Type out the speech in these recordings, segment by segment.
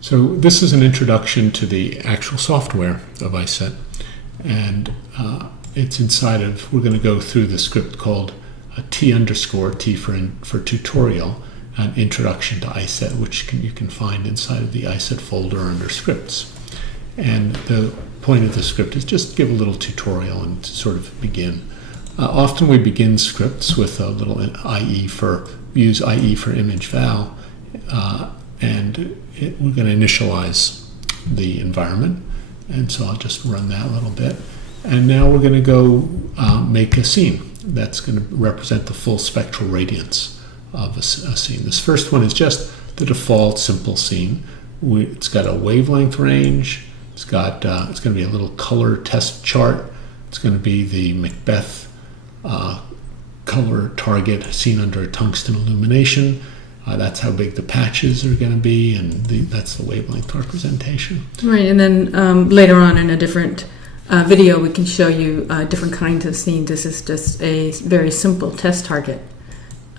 So this is an introduction to the actual software of ISET, and it's inside of, we're going to go through the script called T for tutorial, an introduction to ISET, which you can find inside of the ISET folder under scripts. And the point of the script is just give a little tutorial and sort of begin. Often we begin scripts with a little IE for, we use IE for image val, and we're going to initialize the environment. And so I'll just run that a little bit. And now we're going to go make a scene that's going to represent the full spectral radiance of a scene. This first one is just the default simple scene. It's got a wavelength range. It's going to be a little color test chart. It's going to be the Macbeth color target seen under a tungsten illumination. That's how big the patches are going to be, and that's the wavelength representation. Right, and then later on in a different video, we can show you different kinds of scenes. This is just a very simple test target.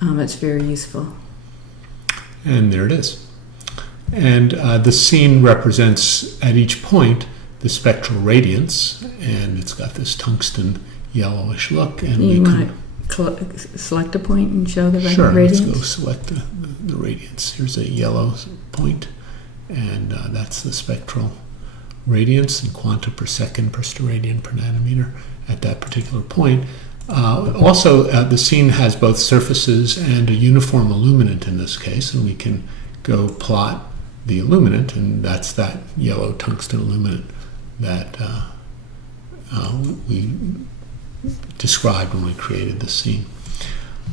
It's very useful. And there it is. And the scene represents, at each point, the spectral radiance, and it's got this tungsten yellowish look. And you want to select a point and show the radiance? Sure, let's go select the radiance. Here's a yellow point, and that's the spectral radiance in quanta per second per steradian per nanometer at that particular point. Also, the scene has both surfaces and a uniform illuminant in this case, and we can go plot the illuminant, and that's that yellow tungsten illuminant that we described when we created the scene.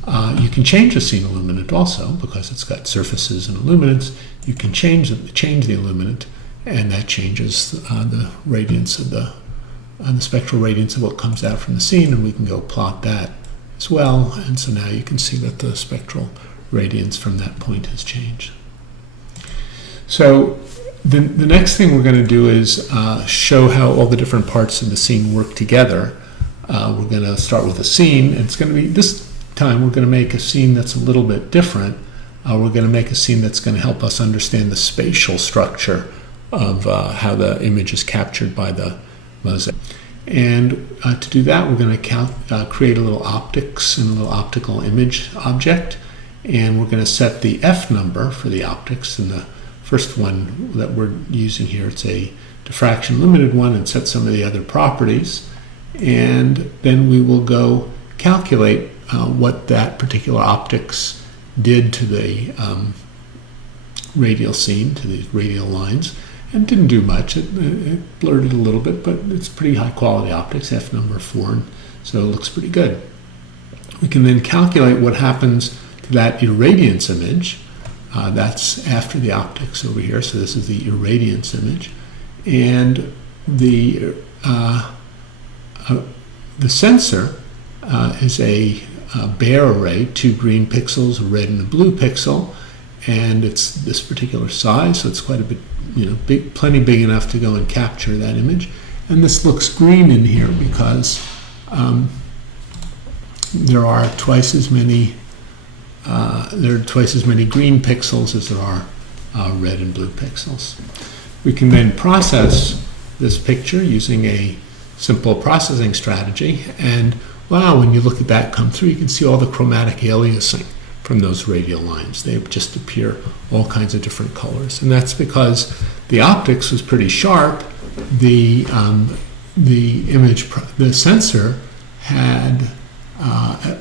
You can change the scene illuminant also, because it's got surfaces and illuminants. You can change the illuminant, and that changes the radiance of the spectral radiance of what comes out from the scene, and we can go plot that as well. And so now you can see that the spectral radiance from that point has changed. So the next thing we're going to do is show how all the different parts of the scene work together. We're going to start with a scene, and it's going to be, this time we're going to make a scene that's a little bit different. We're going to make a scene that's going to help us understand the spatial structure of how the image is captured by the mosaic. And to do that, we're going to create a little optics and a little optical image object, and we're going to set the F number for the optics. And the first one that we're using here, it's a diffraction limited one, and set some of the other properties. And then we will go calculate what that particular optics did to the radial scene, to these radial lines, and didn't do much. It blurred it a little bit, but it's pretty high quality optics, F number 4, so it looks pretty good. We can then calculate what happens to that irradiance image. That's after the optics over here, so this is the irradiance image. And the sensor is a Bayer array, 2 green pixels, a red and a blue pixel, and it's this particular size, so it's quite a bit, plenty big enough to go and capture that image. And this looks green in here because there are twice as many green pixels as there are red and blue pixels. We can then process this picture using a simple processing strategy, and wow, when you look at that come through, you can see all the chromatic aliasing from those radial lines. They just appear all kinds of different colors, and that's because the optics was pretty sharp. The sensor had,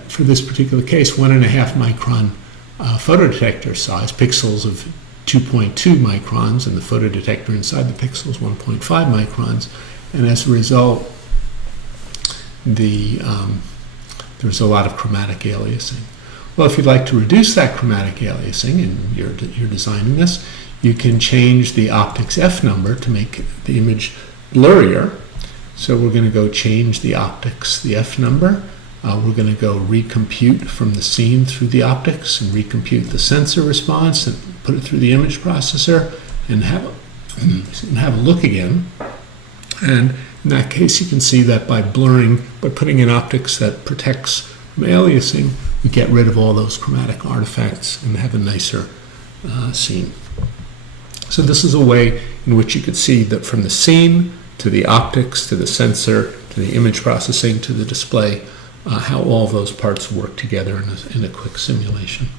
for this particular case, 1.5 micron photodetector size, pixels of 2.2 microns, and the photodetector inside the pixel is 1.5 microns. And as a result, there's a lot of chromatic aliasing. Well, if you'd like to reduce that chromatic aliasing, and you're designing this, you can change the optics F number to make the image blurrier. So we're going to go change the optics, the F number. We're going to go recompute from the scene through the optics and recompute the sensor response and put it through the image processor and have a look again. And in that case, you can see that by putting in optics that protects from aliasing, we get rid of all those chromatic artifacts and have a nicer scene. So this is a way in which you could see that from the scene to the optics to the sensor to the image processing to the display, how all of those parts work together in a quick simulation.